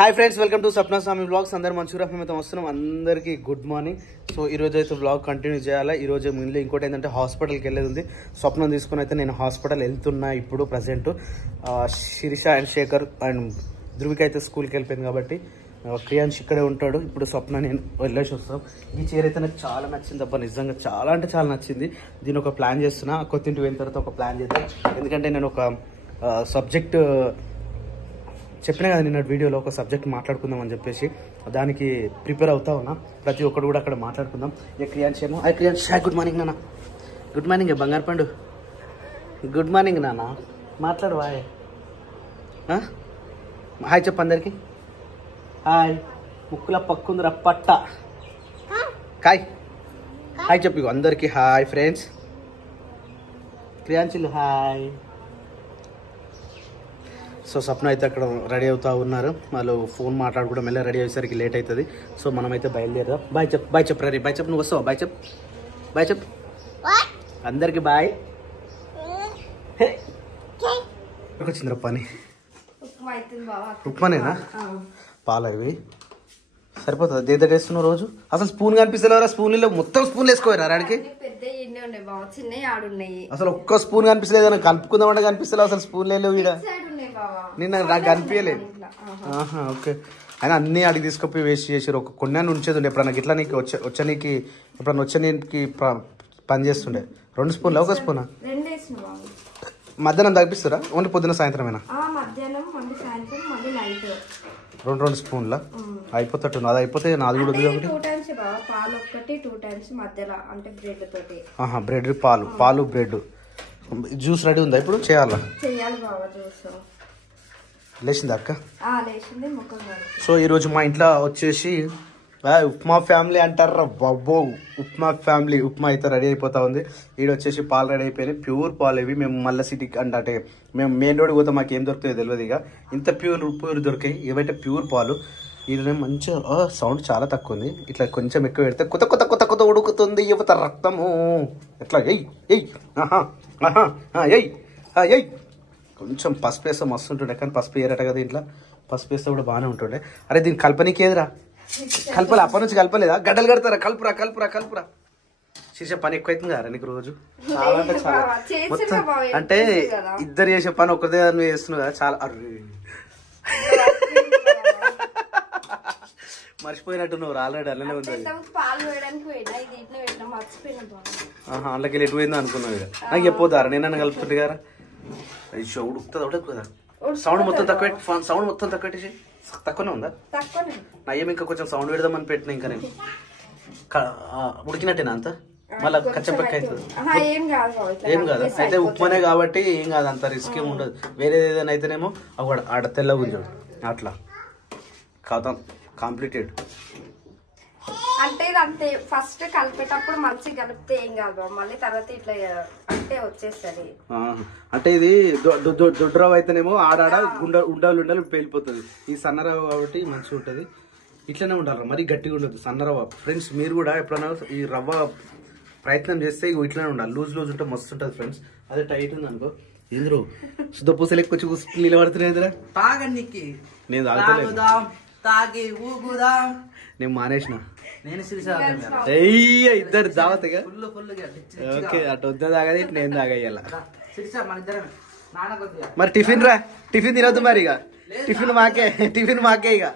Hi friends, welcome to Sapna Swami vlogs. అందరు మంచిగా మేము వస్తున్నాం. అందరికీ గుడ్ మార్నింగ్. సో ఈ రోజు అయితే వ్లాగ్ కంటిన్యూ చేయాలి. ఈ రోజు ముందు ఇంకోటి ఏంటంటే హాస్పిటల్కి వెళ్ళేది ఉంది. స్వప్నం తీసుకుని అయితే నేను హాస్పిటల్ వెళ్తున్నా. ఇప్పుడు present Sirisha and Shekhar and Dhruvika అయితే స్కూల్కి వెళ్ళిపోయింది కాబట్టి క్రియాన్స్ ఇక్కడే ఉంటాడు. ఇప్పుడు స్వప్న నేను వెళ్ళేసి వస్తాం. ఈ చీర అయితే నాకు చాలా నచ్చింది అబ్బా, నిజంగా చాలా అంటే చాలా నచ్చింది. దీని ఒక ప్లాన్ చేస్తున్నా, కొత్తింటి వెళ్ళిన తర్వాత ఒక ప్లాన్ చేద్దాం. ఎందుకంటే నేను ఒక సబ్జెక్ట్ చెప్పినా కదా నిన్న వీడియోలో, ఒక సబ్జెక్ట్ మాట్లాడుకుందాం అని చెప్పేసి దానికి ప్రిపేర్ అవుతా ఉన్నా. ప్రతి ఒక్కరు కూడా అక్కడ మాట్లాడుకుందాం. ఏ క్రియాన్స్ ఏమో క్రియాన్స్ గుడ్ మార్నింగ్ నాన్న. గుడ్ మార్నింగ్ బంగారు పండు. గుడ్ మార్నింగ్ నాన్న. మాట్లాడు హాయ్. హాయ్ చెప్పు అందరికి. హాయ్. ముక్కుల పక్కుందిరా పట్ట. హాయ్ హాయ్ చెప్పు అందరికి. Hi friends. క్రియాన్సిల్ హాయ్. సో సప్న అయితే అక్కడ రెడీ అవుతూ ఉన్నారు. వాళ్ళు ఫోన్ మాట్లాడుకోవడం మళ్ళీ రెడీ అయ్యేసరికి లేట్ అవుతుంది. సో మనమైతే బయలుదేరదాం. బాయ్ చెప్. బాయ్ చెప్ రెడీ. బాయ్ చెప్. నువ్వు వస్తావా? బాయ్ చెప్. బాయ్ చెప్ అందరికి. బాయ్. వచ్చిందిరా పని. ఉప్మానేనా? పాలు ఇవి సరిపోతుంది. దేద వేస్తున్నావు రోజు. అసలు స్పూన్ కనిపిస్తలేవరా? స్పూన్లో మొత్తం స్పూన్లు వేసుకోరా రాడికి. అసలు ఒక్క స్పూన్ కనిపిస్తలేదు. కలుపుకుందామంటే కనిపిస్తలేవు. అసలు స్పూన్లు లేవు ఈడ. నిన్న నాకు కనిపించలేదు. ఓకే. ఆయన అన్ని అడిగి తీసుకుపోయి వేస్ట్ చేసారు. ఒక కొన్ని ఉంచేది ఉండే. ఎప్పుడన్నా ఇట్లా నీకు వచ్చనీకి ఎప్పుడన్నా వచ్చనీకి పని చేస్తుండే. 2 స్పూన్లు ఒక స్పూనా? మధ్యాహ్నం తగ్గిస్తారా? ఓన్లీ పొద్దున సాయంత్రమేనా? 2 స్పూన్ల అయిపోతట్టు. అది అయిపోతే నాది కూడా బ్రెడ్ పాలు బ్రెడ్ జ్యూస్ రెడీ ఉందా? ఇప్పుడు చేయాలా? లేచిందా అక్క? సో ఈరోజు మా ఇంట్లో వచ్చేసి ఉప్మా ఫ్యామిలీ అంటారా బాబో. ఉప్మా ఫ్యామిలీ. ఉప్మా అయితే రెడీ అయిపోతా ఉంది. ఈడ వచ్చేసి పాలు రెడీ అయిపోయినాయి. ప్యూర్ పాలు ఇవి. మేము మళ్ళీ సిటీకి అంటే మేము మెయిన్ రోడ్కి పోతే మాకు ఏం దొరుకుతాయో తెలియదు. ఇక ఇంత ప్యూర్ దొరికాయి. ఏవైతే ప్యూర్ పాలు. ఈయన మంచిగా సౌండ్ చాలా తక్కువ ఉంది. ఇట్లా కొంచెం ఎక్కువ పెడితే కొత్త కొత్త కొత్త కొత్త ఉడుకుతుంది యువత రక్తము. ఎట్లా ఎయ్ ఎయ్ ఎయ్ ఎయ్. కొంచెం పసుపు వేస్తే మస్తు ఉంటుండే, కానీ పసుపు వేయరట కదా ఇంట్లో. పసుపు వేస్తే కూడా బాగానే ఉంటుండే. అరే దీని కల్పనీకి ఏదిరా? కలపలే. అప్పటి నుంచి కలపలేదా? గడ్డలు కడతారా? కలుపురా కలుపురా కలుపురా. శీర్ష పని ఎక్కువ అవుతుంది కదా నీకు రోజు. చాలా అంటే చాలా. మొత్తం అంటే ఇద్దరు చేసే పని ఒకరిదే నువ్వు చేస్తున్నావు కదా. చాలా మర్చిపోయినట్టు నువ్వు ఆల్రెడీ అలానే ఉంది. అందులోకి వెళ్ళి ఎటు పోయిందో అనుకున్నావు. ఇక నాకు చెప్పొద్దారా? నేను కలుపుతుంటే కదా. అయ్యో ఉడుకుతుంది ఉడకుదా. సౌండ్ మొత్తం తక్కువ. సౌండ్ మొత్తం తక్కువ పెట్టేసి. తక్కువనే ఉందా? నయ్యం ఇంకా కొంచెం సౌండ్ పెడదామని పెట్టినా. ఇంకా నేను ఉడికినట్టేనా అంత? మళ్ళీ కచ్చపక్క అవుతుంది. ఏం కాదు. అయితే ఉప్మానే కాబట్టి ఏం కాదు, అంత రిస్క్ ఏమి ఉండదు. వేరేది ఏదైనా అయితేనేమో అక్కడ ఆడ తెల్లగా ఉంచాడు. అట్లా కాదు కంప్లీటెడ్. అంటే ఇదంతే. ఫస్ట్ కలిపేటప్పుడు మంచిగా కలిపితే ఏం కాదు. మళ్ళీ తర్వాత ఇట్లా అంటే వచ్చేస్తుంది. అంటే ఇది దొడ్డరవ్వ అయితేనేమో ఆడాడ ఉండాలు పేలిపోతుంది. ఈ సన్నరవ్వ కాబట్టి మంచిగా ఉంటుంది. ఇట్లనే ఉండాలి, మరీ గట్టిగా ఉండదు సన్నరవ్వ. ఫ్రెండ్స్ మీరు కూడా ఎప్పుడైనా ఈ రవ్వ ప్రయత్నం చేస్తే ఇట్లనే ఉండాలి. లూజ్ ఉంటే మస్తు ఉంటుంది ఫ్రెండ్స్. అదే టైట్ ఉంది అనుకో ఇందులో శుద్ధ పూసలు ఎక్కువ వచ్చి నిలబడుతున్నాయి. తాగనికి నేను తాగి నేను మానేసిన. ఇద్దరు దావతగా. ఓకే అటు వద్ద తాగది, నేను తాగయ్యాల. మరి టిఫిన్ రా. టిఫిన్ తినొద్దు మరి. ఇక టిఫిన్ మాకే ఇక.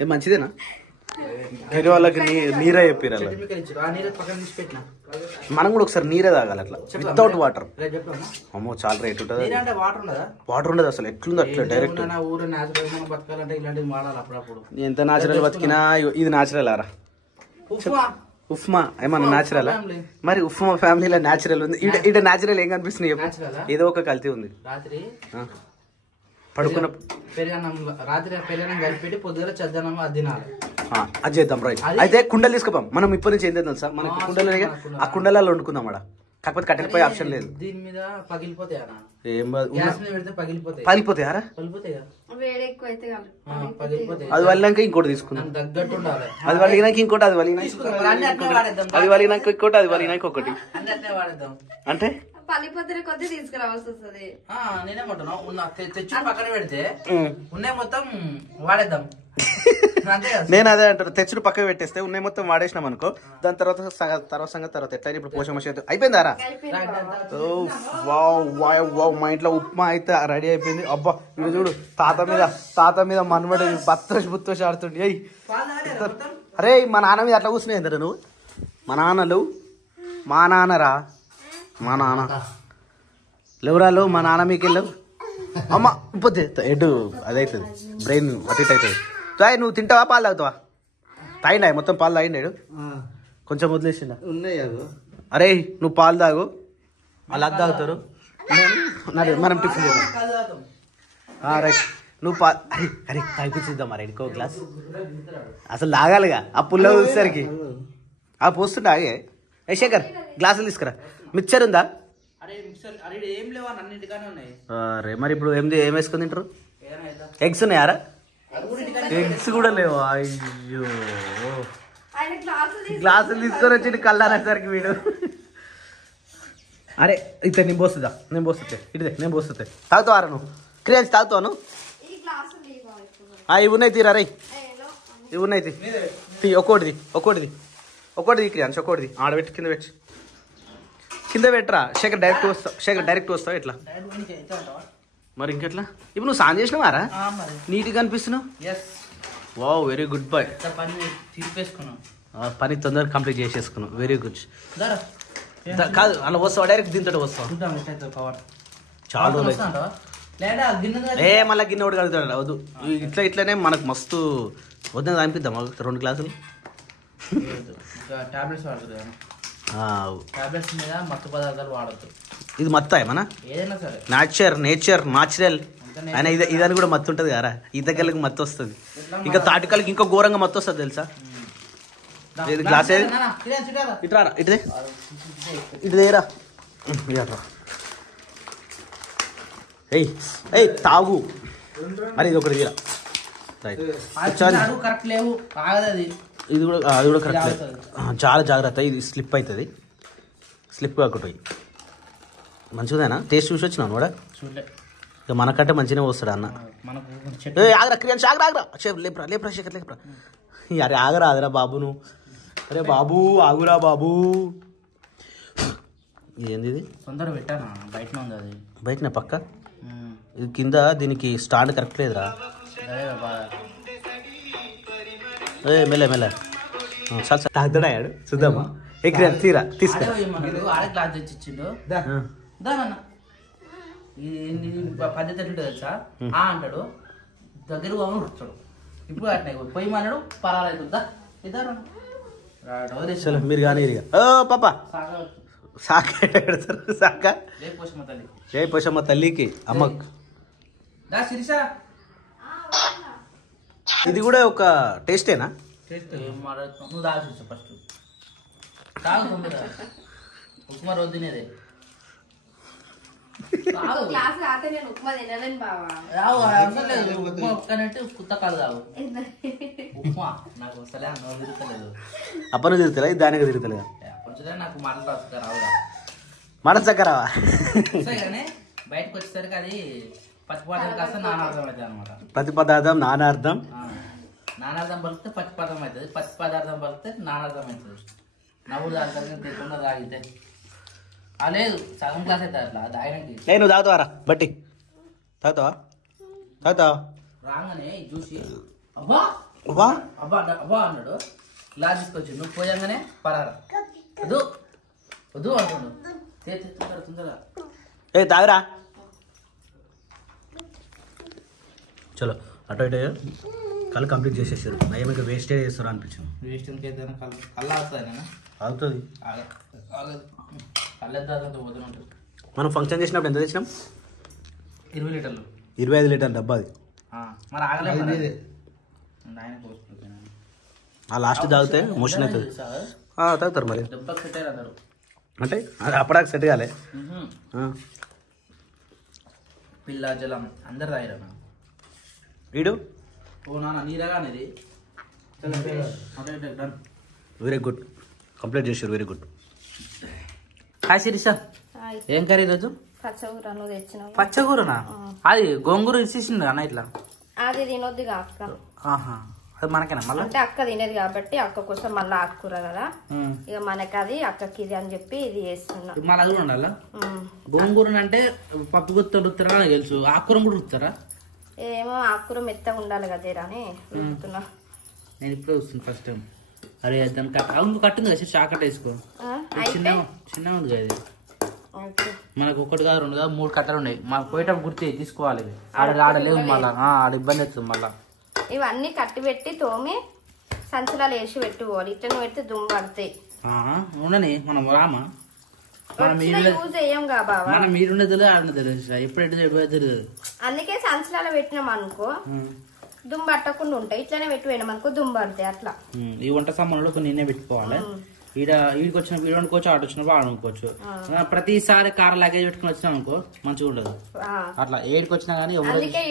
ఏ మంచిదేనా? వేరే వాళ్ళకి నీరే చెప్పారు. మనం కూడా ఒకసారి నీరే తాగాలి అట్లా వితౌట్ వాటర్. అమ్మో చాలా రేట్ ఉంటుంది. వాటర్ ఉండదు అసలు. ఎట్లుంది అట్లా డైరెక్ట్. ఎంత నాచురల్ బతికినా ఇది నాచురల్ ఆరా. ఉప్మా ఏమన్నా నాచురల్? మరి ఉప్మా ఫ్యామిలీలో నాచురల్ ఉంది. ఇట నాచురల్ ఏం కనిపిస్తుంది? ఏదో ఒక కల్తీ ఉంది. పడుకున్న రాత్రి పెళ్ళనం కలిపి పొద్దున చద్దనం అది తినాలి. అది చేద్దాం రైట్. అయితే కుండలు తీసుకుపోం. మనం ఇప్పటి నుంచి ఏం చేద్దాం సార్, మనకి కుండలు ఆ కుండలలో వండుకుందాం. అక్కడ కాకపోతే కట్టెలపై ఆప్షన్ లేదు. దీని మీద పగిలిపోతాయి. పగిలిపోతాయారా? అది వల్లినాక ఇంకోటి తీసుకుందాం. అది వల్లినాక ఇంకోటి, అది వల్లినాక ఇంకోటి, అది వల్లినాక ఇంకోటి. అంటే పల్లిపత్రి కొద్ది తీసుకురావాల్సి వస్తుంది. నేనేమంటున్నావు తెచ్చి పక్కన పెడితే ఉన్నాయి మొత్తం వాడేద్దాం. నేను అదే అంటారు, తెచ్చుడు పక్కకు పెట్టేస్తే ఉన్నాయి మొత్తం వాడేసినాం అనుకో, దాని తర్వాత తర్వాత ఎట్లా ఇప్పుడు పోషమ అయిపోయిందారా? మా ఇంట్లో ఉప్మా అయితే రెడీ అయిపోయింది. అబ్బా ఇది చూడు, తాత మీద మనబడి బుత్తోసి ఆడుతుండే. అరే మా నాన్న మీద అట్లా కూర్చున్నాయి అందరు నువ్వు. మా నాన్నరా మా నాన్న లేవురాలు, మా నాన్న మీకు వెళ్ళవు అమ్మ పోతే ఎటు అదవుతుంది, బ్రెయిన్ అటు ఇటు అవుతుంది. నువ్వు తింటావా పాలు తాగుతావా? తాగిండా మొత్తం పాలు తాగిండాడు, కొంచెం వదిలేసిండా ఉన్నాయి. అరే నువ్వు పాలు తాగు, వాళ్ళు అది తాగుతారు, మనం టిఫిన్ చేద్దాం. రైట్ నువ్వు అరే తాగిపించిద్దాం మరి ఇంకో గ్లాస్. అసలు తాగాలిగా ఆ పుల్ల వచ్చేసరికి ఆ పోస్తుండే ఆగే. శేఖర్ గ్లాసులు తీసుకురా. మిక్చర్ ఉందా? అరే మరి ఇప్పుడు ఏం వేసుకుని తింటారు? ఎగ్స్ ఉన్నాయారా? ఎగ్స్ కూడా లేవు. అయ్యో గ్లాసులు తీసుకొని వచ్చి కళ్ళారేసరికి వీడు. అరే ఇతే నేను పోస్తుందా? ఇటుదే నేను పోస్తుంది. తాగుతావారా నువ్వు? క్రియాన్స్ తాగుతాను. ఇవి ఉన్నాయి తీరా రై, ఇవి ఉన్నాయి తీ. ఒక్కోటిది క్రియాన్స్, ఒక్కోటిది ఆడబెట్టి కింద పెట్టరా. శేఖర్ డైరెక్ట్ వస్తావు ఎట్లా మరి? ఇంకెట్లా ఇప్పుడు నువ్వు సాన్ చేసినావారా? నీట్గా అనిపిస్తున్నావు. Wow very good boy. పని తొందరగా కంప్లీట్ చేసేసుకున్నావు. Very good. కాదు అలా వస్తావు, డైరెక్ట్ దీంతో వస్తావు. చాలా మళ్ళీ గిన్నె ఒకటి కలుగుతాడు. వద్దు ఇట్లనే మనకు మస్తు వద్ద అనిపిద్దాం 2 గ్లాసులు. ఇది మత్తా ఏమన్నా? న్యాచురల్ అయినా ఇదని కూడా మత్తు ఉంటుంది కదా. ఈతకల్లకి మత్తు వస్తుంది, ఇంకా తాటికల్లకి ఇంకా ఘోరంగా మత్తు వస్తుంది తెలుసా. గ్లాస్ ఏది? ఇటురా, ఇటుదేరా. ఏయ్ తాగు మరి. ఇది ఒకటి తీరా. ఇది కూడా అది కూడా కరెక్ట్. చాలా జాగ్రత్త, ఇది స్లిప్ అవుతుంది. స్లిప్ కాకుండా మంచిదేనా? టేస్ట్ చూసి వచ్చినాను కూడా. ఇక మనకంటే మంచిగానే వస్తాడు అన్న. ఆగరా క్రియాన్స్, ఆగరా లేపరా శేఖర్ లేపరా. అరే ఆగరా అదరా బాబు నువ్వు. అరే బాబు ఆగురా బాబు. ఏంది ఇది? తొందరగా పెట్టానా? బయటనే పక్క. ఇది కింద దీనికి స్టాండ్ కరెక్ట్ లేదురా. మెల్ల చాలా తాగుతాడాడు చూద్దామా. ఎక్కడ తీరా తీసుకురా. పద్ధతి ఎట్లుంటుంది తెలుసా? అంటాడు దగ్గర వస్తాడు. ఇప్పుడు అట్లా పొయ్యి మానాడు పర్వాలేదు. మీరు కానీ పాప సాక పెడతారు. సాక జై పోషమ్మ తల్లికి అమ్మకు. ఇది కూడా ఒక టేస్టేనా? నువ్వు తాగు ఫస్ట్. ఉప్మా రోజు తినేదే. అప్పను తిరుగుతలే, దానికి తిరుగుతలే. నాకు రావురా. మటన్ చక్కరావా? బయటకు వచ్చేసరికి అది పచ్చిపదార్థం కాస్త నానార్థం అవుతుంది అనమాట. ప్రతి పదార్థం నానార్థం పలికితే పచ్చి పదార్థం అవుతుంది, పచ్చి పదార్థం పలికితే నానార్థం అవుతుంది. నవ్వుడు దాని తినకుండా తాగితే లేదు సగం గ్లాస్ అవుతుంది అట్లా తాగడానికి. నువ్వు తాగుతావారా బట్టి? తాగుతావా రాగానే చూసి అబ్బా అబ్బా అబ్బా అబ్బా అన్నాడు. గ్లాస్ తీసుకొచ్చి నువ్వు పోయంగానే పరారా వద్దు వద్దు అంటున్నాడు. తొందరగా తాగరా. చలో అటు ఇటు కళ్ళు కంప్లీట్ చేసేసారు. నయం ఇంకా వేస్టేజ్ చేస్తారు అనిపించింది. వేస్ట్ ఇంకేదైనా కళ్ళ వస్తుంది అవుతుంది. కళ్ళెద్దాదంటే వద్దుంటుంది. మనం ఫంక్షన్ చేసినప్పుడు ఎంత తెచ్చినాం? 20 లీటర్లు. 25 లీటర్ల డబ్బా అది. మరి ఆగలేదు. లాస్ట్ తాగితే మోషన్ అవుతుంది. తాగుతారు మరి అంటే అది అప్పటికి సెట్ కాలే. పిల్ల జలం అందరు తాగిరా వీడు. ఓ నాన్న నీరగానేది. వెరీ గుడ్ కంప్లీట్ చేశారు. Very good. హాయ్ శిరీష. ఏం కర్రీ ఈరోజు? పచ్చకూర నువ్వు తెచ్చినావు. పచ్చకూరనా? అది గోంగూర ఇచ్చేసింది అన్న ఇట్లా. అది తినొద్దుగా అక్క. అది మనకేనా మళ్ళీ? అంటే అక్క తినేది కాబట్టి అక్క కోసం మళ్ళీ ఆకుకూర కదా, ఇక మనకి అది అక్కకి ఇది అని చెప్పి ఇది చేస్తున్నా. మళ్ళీ అది కూడా ఉండాలా? గోంగూర అంటే పప్పు గుత్త రుత్తారా తెలుసు, ఆకుకూర కూడా రుత్తారా? ఏమో ఆకుకూర మెత్తగా ఉండాలి కదా అని రుతున్నా. నేను ఇప్పుడే వస్తుంది ఫస్ట్ టైం. అరే దానికి కట్టుంది కదా చాకట్ వేసుకో. చిన్న ఉంది కదా ఇది. మనకు ఒకటి కాదు 2 కాదు 3 కట్టలు ఉన్నాయి. మాకు పోయేటప్పుడు గుర్తు తీసుకోవాలి. ఆడలేవు మళ్ళా, ఆడ ఇబ్బంది అవుతుంది మళ్ళా. ఇవన్నీ కట్టి పెట్టి తోమి సంచులాలు వేసి పెట్టుకోవాలి. ఇట్లా పెడితే దుమ్ము పడతాయి. ఉండని మనం రామా మనం మీరుండే తెలియదు ఆడిన తెలియదు ఎప్పుడు తెలియదు. అందుకే సంచులాలు పెట్టినాం అనుకో దుమ్ము పట్టకుండా ఉంటాయి. ఇట్లానే పెట్టి పోయినాం అనుకో దుమ్ము పడతాయి. అట్లా ఈ వంట సామాన్లు కొన్ని నేనే పెట్టుకోవాలి. ఈడికి వచ్చిన వీడు వండుకోవచ్చు, ఆడ వచ్చినప్పుడు ఆడ వండుకోవచ్చు. ప్రతిసారి కార్ లగేజ్ పెట్టుకుని వచ్చినా అనుకో మంచిగా ఉండదు. అట్లా ఏడికి వచ్చినా గానీ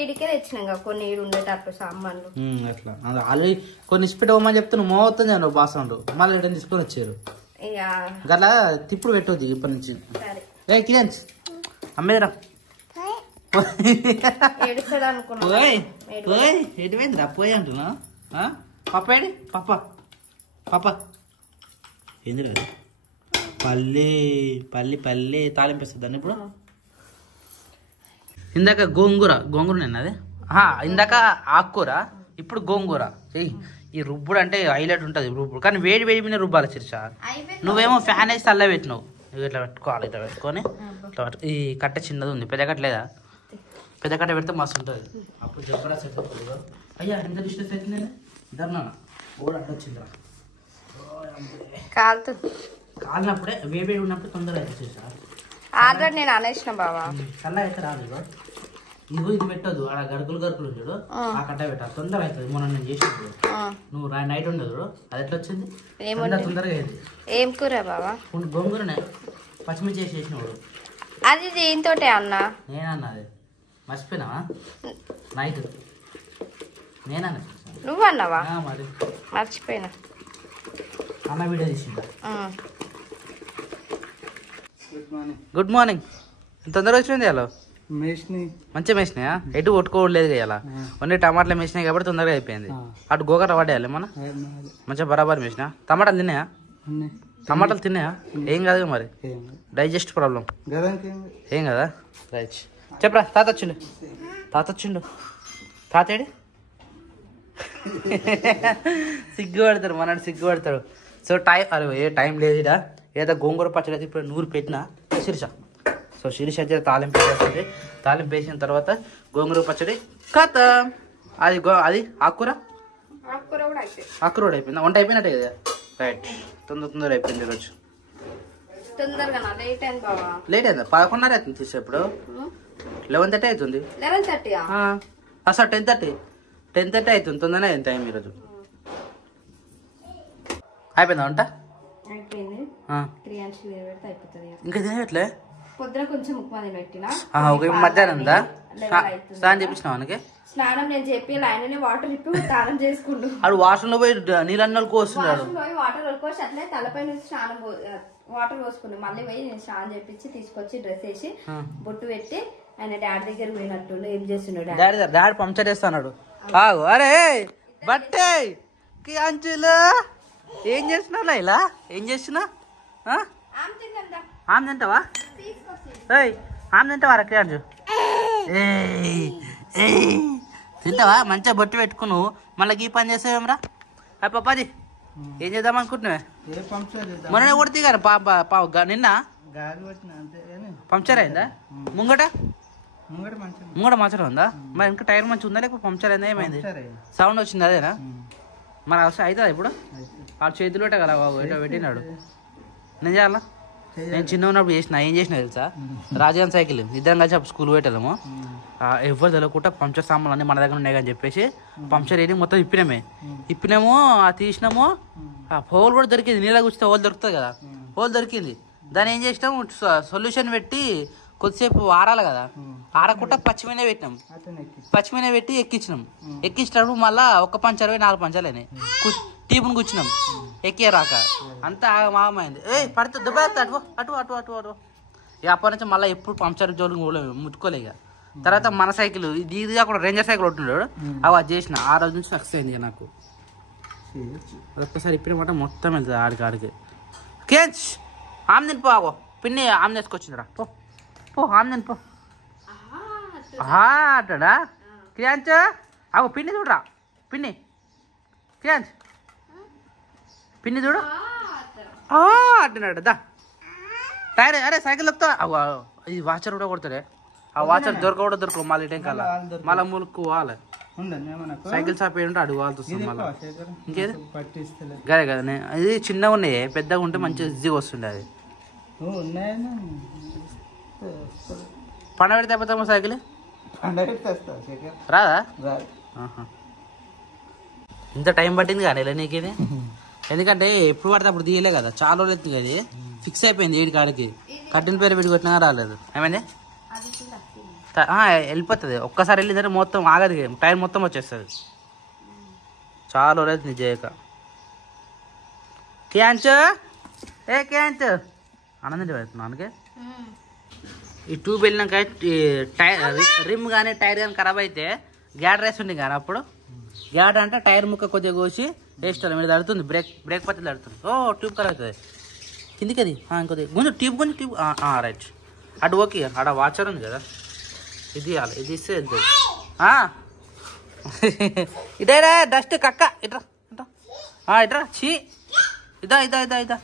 ఈడికే తెచ్చినా కొన్ని ఈడు ఉండేటప్పుడు సామాన్లు అట్లా ఆల్రెడీ కొన్ని ఇస్పెట్ ఇవ్వమని చెప్తే నువ్వు మోతుంది నువ్వు బాసండు మళ్ళీ రిటర్న్ తీసుకొని వచ్చారు. అట్లా తిప్పుడు పెట్టవద్దు ఇప్పటి నుంచి. ఏ కిరణ్ అమ్మేరా ఎటుపోయిందిరా పోయి అంటున్నా. పప్ప ఏడి పప్ప పప్ప ఏంది పల్లె పల్లి పల్లె తాలింపేస్తుందని ఇప్పుడు. ఇందాక గోంగూర నేను అదే ఇందాక ఆకుకూర ఇప్పుడు గోంగూర. ఈ రుబ్బుడు అంటే హైలైట్ ఉంటుంది రుబ్బుడు, కానీ వేడి వేడి మీద రుబ్బాలి చిరుసా. నువ్వేమో ఫ్యాన్ వేసి అల్ల పెట్టినావు. ఇట్లా పెట్టుకోవాలి, ఇట్లా పెట్టుకొని ఈ కట్ట చిన్నది ఉంది, పెద్ద కట్ట లేదా? పెద్ద కట్ట పెడితే మస్తు ఉంటుంది. అప్పుడు చెప్పడా సెట్ అవుతుంది. అయ్యా ఎంత డిస్టెన్స్ అవుతుంది ధర్నా ఓడి అడ్డొచ్చిందిరా. కాలినప్పుడే వేడి ఉన్నప్పుడు తొందరగా అయితే సార్ ఆల్రెడీ నేను అనేసిన బావా చల్ల అయితే రాదు. ఇదిగో ఇది పెట్టదు, ఆడ గరుకులు చూడు ఆ కట్ట పెట్టాలి తొందరగా అవుతుంది. మొన్న నేను చేసినప్పుడు నువ్వు నైట్ ఉండదు అది ఎట్లా వచ్చింది తొందరగా అయింది. ఏం కూర బావా? గోంగూరనే పచ్చిమిర్చి చేసి చేసినప్పుడు. అది దీంతో అన్నా నేనన్నా అది మర్చిపోయినా నైట్ నేనన్నా. నువ్వు అన్నావా? మరి మర్చిపోయినా. అన్న వీడియో తీసిందా? Good morning. తొందరగా వచ్చింది అలా మంచిగా మేసినాయా? ఎటు కొట్టుకోవట్లేదు కదా, ఓన్లీ టమాటాలు మేసినాయి కాబట్టి తొందరగా అయిపోయింది. అటు గోకర పడేయాలి మన మంచిగా బరాబర్ మేసినా. టమాటాలు తిన్నాయా? టమాటాలు తిన్నాయా? ఏం కాదు మరి, డైజెస్ట్ ప్రాబ్లం ఏం కదా. రైట్ చెప్పరా. తాత వచ్చిండు తాతేడి సిగ్గుపడతారు మనని సిగ్గుపడతాడు. సో ఏ టైం లేదు ఇడా. ఏదో గోంగూర పచ్చడి అయితే ఇప్పుడు 100 పెట్టినా శిరీష. సో శిరీష అయితే తాలింపు వేస్తుంది. తాలింపు వేసిన తర్వాత గోంగూర పచ్చడి కథ. అది ఆకుకూర కూడా అయిపోయింది. వంట అయిపోయినట్టే కదా. రైట్ తొందర అయిపోయింది ఈరోజు. లేట్ అయిందా? 11:30 అవుతుంది తీసేప్పుడు. 11:30 అవుతుంది. అసలు 10:30 అవుతుంది. తొందరనే అయింది టైం ఈరోజు. అయిపోయిందా వంట? ఇంకా తినట్లే పొద్దున కొంచెం ఉప్మా పెట్టినా. మధ్యాహ్నం ఉందా? స్నానం చేపించిన మనకి. స్నానం నేను చెప్పి ఆయననే వాటర్ ఇప్పి స్నానం చేసుకుంటూ అడు వాషన్లో పోయి నీళ్ళన్నోళ్ళు కోస్తున్నాడు. వాటర్ వలుకోసి అట్లే తలపై నుంచి స్నానం వాటర్ పోసుకున్నాను. మళ్ళీ పోయి నేను స్నానం చేపించి తీసుకొచ్చి డ్రెస్ వేసి బొట్టు పెట్టి ఆయన డాడీ దగ్గర పోయినట్టు ఏం చేస్తున్నాడు. డాడీ పంచర్ చేస్తున్నాడు. అరే బట్టే అంచులు ఏం చేస్తున్నావు ఇలా? ఏం చేస్తున్నా? ఆమె తింటావా? ఆమె తింటావా రక్రాజు? తింటావా? మంచిగా బొట్టు పెట్టుకున్నావు మళ్ళీ ఈ పని చేసావేమరా? పప్పాది ఏం చేద్దాం అనుకుంటున్నావే? మొన్న కొడితే కదా నిన్న పంక్చర్ అయిందా? ముంగట మంచిగా ఉందా? మరి ఇంకా టైర్ మంచిగా ఉందా లేకపోతే పంక్చర్ అయిందా? ఏమైంది? సౌండ్ వచ్చింది అదేనా? మరి అవసరం అవుతుందా ఇప్పుడు? వాడు చేతిలో కదా బాబు ఎటో పెట్టినాడు. నేను చేయాలా? నేను చిన్న ఉన్నప్పుడు ఏం చేసిన తెలుసా? రాజాన్ సైకిల్ ఇద్దరం కలిసి అప్పుడు స్కూల్ పెట్టాము. ఎవరు తెలియకుండా పంక్చర్ సామాన్లు అన్నీ మన దగ్గర ఉన్నాయి అని చెప్పేసి పంక్చర్ వేయడం మొత్తం ఇప్పినాము తీసినాము. హోల్ కూడా దొరికింది. నీళ్ళ కూర్చుంటే హోల్ దొరుకుతుంది కదా, హోల్ దొరికింది. దాన్ని ఏం చేసినాము సొల్యూషన్ పెట్టి కొద్దిసేపు ఆరాలి కదా, ఆరకుండా పచ్చిమీనే పెట్టినాం. పచ్చిమీనే పెట్టి ఎక్కించినప్పుడు మళ్ళీ 1 పంచర్ 4 పంచర్లు అయినాయి. టీపుని కూర్చున్నాం ఎక్కే రాక అంతా మామైంది. పడితే దుబ్బేస్తా అటు అటు అటు అటు అటు ఇక అప్పటి నుంచి మళ్ళీ ఎప్పుడు పంచర్ జోలు ముట్టుకోలే. ఇక తర్వాత మన సైకిల్ ఇది కూడా రేంజర్ సైకిల్ ఉంటున్నాడు, అవి అది చేసిన. ఆ రోజు నుంచి సక్సెస్ అయింది ఇక నాకు. ఒక్కసారి ఇప్పినమాట మొత్తం వెళ్తుంది ఆడికి. కేంచ్ ఆమె తిని పో, ఆగో పిన్ని ఆమె తీసుకొచ్చిందిరా, పో పో ఆమె తిని పో అంటాడా. కేంచ్ ఆగో పిన్ని చూడరా, పిన్ని కేంచ్ పిన్ని చూడు అంటున్నాడు. దా టైర్ అరే సైకిల్ వస్తా. ఈ వాచర్ కూడా కొడతాడే, ఆ వాచర్ దొరకవు మళ్ళీ టైం కల్లా మళ్ళీ ములుక్కు పోవాలి. సైకిల్ షాప్ ఏంటంటే అడుగు వాళ్ళతో మళ్ళీ ఇంకేది గదే కదా. ఇది చిన్నగా ఉన్నాయి, పెద్దగా ఉంటే మంచిగా ఈజీగా వస్తుండే. అది పండ పెడితే అయిపోతామా సైకిల్ రాదా? ఇంత టైం పట్టింది కానీ ఇలా నీకు ఇది, ఎందుకంటే ఎప్పుడు పడితే అప్పుడు తీయలే కదా, చాలా రోజులు ఎత్తుంది కదా. ఫిక్స్ అయిపోయింది ఏడు కాడికి, కట్టిన పేరు పెట్టి కొట్టినా రాలేదు. ఏమైంది వెళ్ళిపోతుంది ఒక్కసారి వెళ్ళిందంటే మొత్తం ఆగదు, టైం మొత్తం వచ్చేస్తుంది. చాలా రోజులు అవుతుంది చేయక. క్యాంచ్ ఏ క్యాంచ్ ఆనందండి పెడుతున్నానికి. ఈ ట్యూబ్ వెళ్ళినాక టైర్ రిమ్ కానీ టైర్ కానీ ఖరాబ్ అయితే గ్యాడ్ రేస్ ఉంది కానీ అప్పుడు గ్యాడ్ అంటే టైర్ ముక్క కొద్దిగా కోసి వేస్ట్ మీరు తడుతుంది, బ్రేక్ పత్తి తడుతుంది. ఓ ట్యూబ్ ఖరాబ్ అవుతుంది కిందికి. అది ఇంకొద్ది గుంజు ట్యూబ్ రైట్. అటు ఓకే, ఆడ వాచర్ ఉంది కదా, ఇది ఇది ఇస్తే వెళ్తుంది. ఇదేరా డస్ట్ కక్క ఇట్రా ఇట్రా చీ ఇదా ఇదా ఇదా ఇదా.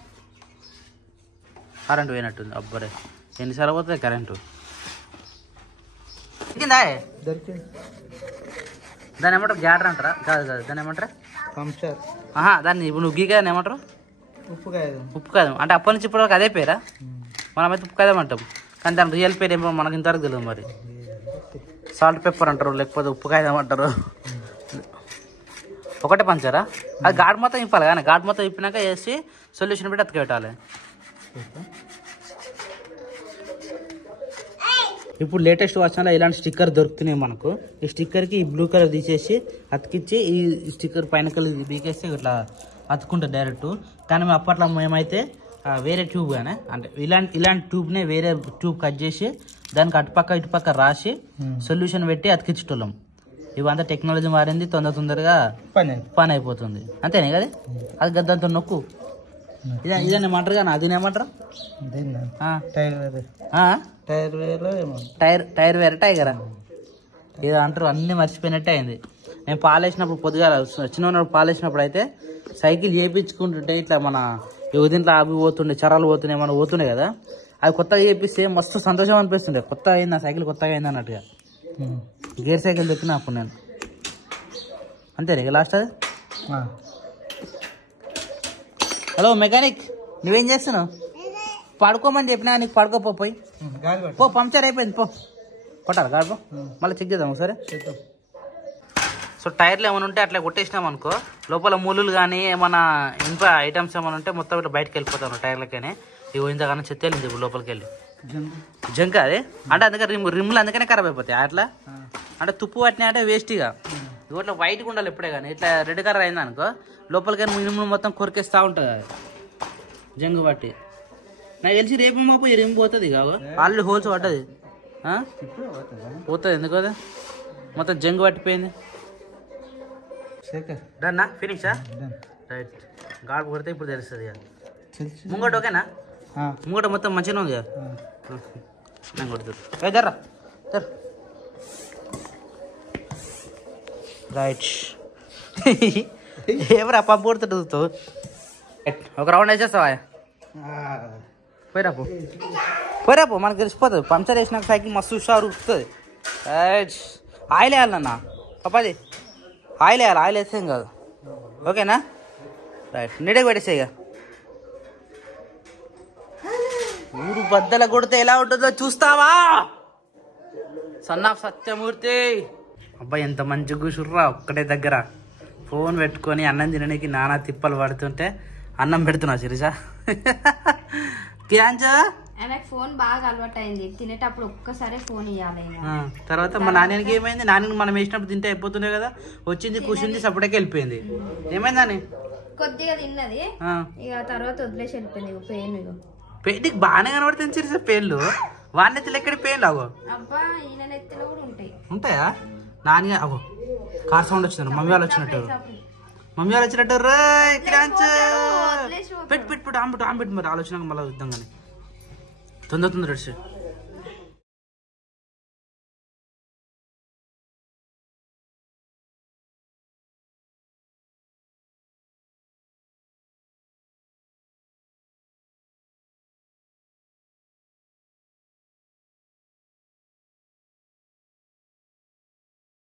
కరెంటు పోయినట్టుంది. అబ్బరే ఎన్నిసార్లు పోతుంది కరెంటు. కిందా దాన్ని ఏమంటారు, గ్యాడర్ అంటారా? కాదు కాదు, దాన్ని ఏమంటారా పంచర్. దాన్ని ఇప్పుడు నువ్వు గీకాయని ఏమంటారు? ఉప్పు కాదు అంటే అప్పటి నుంచి ఇప్పటివరకు అదే పేరా? మనమైతే ఉప్పు కాదం అంటాం, కానీ దాని రియల్ పేరు ఏమో మనకి ఇంతవరకు తెలియదు. మరి సాల్ట్ పెప్పర్ అంటారు, లేకపోతే ఉప్పు కాయదం అంటారు. ఒకటే పంచరా? అది ఘాట్ మొత్తం ఇప్పాలి కానీ, ఘాట్ మొత్తం ఇప్పినాక వేసి సొల్యూషన్ పెట్టి అతికి పెట్టాలి. ఇప్పుడు లేటెస్ట్ వర్షన్లో ఇలాంటి స్టిక్కర్ దొరుకుతున్నాయి మనకు. ఈ స్టిక్కర్కి ఈ బ్లూ కలర్ తీసేసి అతికిచ్చి ఈ స్టిక్కర్ పైన కలర్ బీకేస్తే ఇట్లా అతుక్కుంటుంది డైరెక్ట్. కానీ అప్పట్లో మేమైతే వేరే ట్యూబ్ కానీ అంటే ఇలాంటి ట్యూబ్నే వేరే ట్యూబ్ కట్ చేసి దానికి అటుపక్క ఇటుపక్క రాసి సొల్యూషన్ పెట్టి అతికించటోళ్ళం. ఇవంతా టెక్నాలజీ మారింది, తొందరగా పని అయిపోతుంది. అంతేనే కదా? అది గద్దంతో నొక్కు ఇదని ఏమంటారు కానీ అది ఏమంటారు? టైర్ వేరే టైగరా ఏదో అంటారు. అన్ని మర్చిపోయినట్టే అయింది. నేను పాలేసినప్పుడు పొద్దుగా చిన్న పాలేసినప్పుడు అయితే సైకిల్ చేయించుకుంటుంటే ఇట్లా మన దీంట్లో అవి పోతుండే, చరాలు పోతున్నాయి, మనం పోతుండే కదా. అవి కొత్తగా చేపిస్తే మస్తు సంతోషం అనిపిస్తుండే. కొత్తగా అయింది, నా సైకిల్ కొత్తగా అయింది అన్నట్టుగా. గేర్ సైకిల్ తెప్పిన అప్పుడు నేను. అంతేనా ఇక లాస్ట్ అది. హలో మెకానిక్, నువ్వేం చేస్తున్నావు? పడుకోమని చెప్పినా నీకు, పడుకోపోయి పో, పంక్చర్ అయిపోయింది పో. కొట్టాలి గాడిపో, మళ్ళీ చెక్ చేద్దాం ఒకసారి. సో టైర్లు ఏమైనా ఉంటే అట్లా కొట్టేసినాం అనుకో, లోపల ముళ్ళు కానీ ఏమైనా ఇంప ఐటమ్స్ ఏమైనా ఉంటే మొత్తం ఇట్లా బయటకు వెళ్ళిపోతాను టైర్లకనే. ఇవి ఇంతకన్నా చెత్త వెళ్ళింది ఇప్పుడు లోపలికి వెళ్ళి జంక్. అది అంటే అందుకని రిమ్లు అందుకనే ఖరాబ్ అయిపోతాయి. అట్లా అంటే తుప్పు పట్టినా అంటే వేస్ట్గా. ఇట్లా వైట్గా ఉండాలి ఎప్పుడే కానీ. ఇట్లా రెడ్ కలర్ అయింది అనుకో లోపలికి రిమ్లు మొత్తం కొరికేస్తూ ఉంటుంది అది జంగు బట్టి. నాకు తెలిసి రేపు మాపు ఈ రిమ్ పోతుంది కాదు, ఆల్రెడీ హోల్స్ పడ్డది పోతుంది. ఎందుకు అది మొత్తం జంగు పట్టిపోయింది. డన్నా ఫినిషా? రైట్. గాడ్ కొడితే ఇప్పుడు తెలుస్తుంది కదా. ముంగట ఓకేనా? ముంగట మొత్తం మంచిగా ఉంది కదా. నేను కొడుతుంది జర్రా జర్. రైట్. ఏమరా పంపు కొడుతుంటు ఒక రౌండ్ వేసేస్తావా? పోయిరాపో మనకు తెలిసిపోతుంది. పంచర్ వేసినాక సైకిల్ మస్తు హుషారు ఉరుకుతుంది. రైట్. ఆయిల్ వేయాలన్నా పప్పాది, ఆయిల్ వేయాలి. ఆయిల్ వేస్తే ఏం కాదు. ఓకేనా? రైట్. నీడకి పెట్టేసే ఇక. ఊరు బద్దల కొడితే ఎలా ఉంటుందో చూస్తావా? సన్నాఫ్ సత్యమూర్తి. అబ్బాయి ఎంత మంచి కూర్చుర్రా ఒక్కటే దగ్గర ఫోన్ పెట్టుకొని అన్నం తినడానికి నానా తిప్పలు పడుతుంటే అన్నం పెడుతున్నా శిరీష. ఫోన్ బాగా అలవాటు అయింది, తినేటప్పుడు ఒక్కసారి ఫోన్ ఇవ్వాలి. తర్వాత మా నాన్నకి ఏమైంది? నాన్నకి మనం వేసినప్పుడు తింటే అయిపోతుండే కదా. వచ్చింది కూర్చుంది సపరేట్గా వెళ్ళిపోయింది. ఏమైందని కొద్దిగా తిన్నది, ఇక తర్వాత వదిలేసి వెళ్ళిపోయింది. పెయిన్ నీకు బాగానే కనబడుతుంది చిరిసే పేర్లు వాడిని ఎత్తులు ఎక్కడి పేర్లు అగో అబ్బా ఈయన నెత్తిలో కూడా ఉంటాయి. ఉంటాయా? నాని అగో కార్ సౌండ్ వచ్చినారు. మమ్మీ వాళ్ళు వచ్చినట్టు పెట్టు ఆంబెట్టు మరి ఆలోచన మళ్ళీ చూద్దాం కానీ తొందర వచ్చి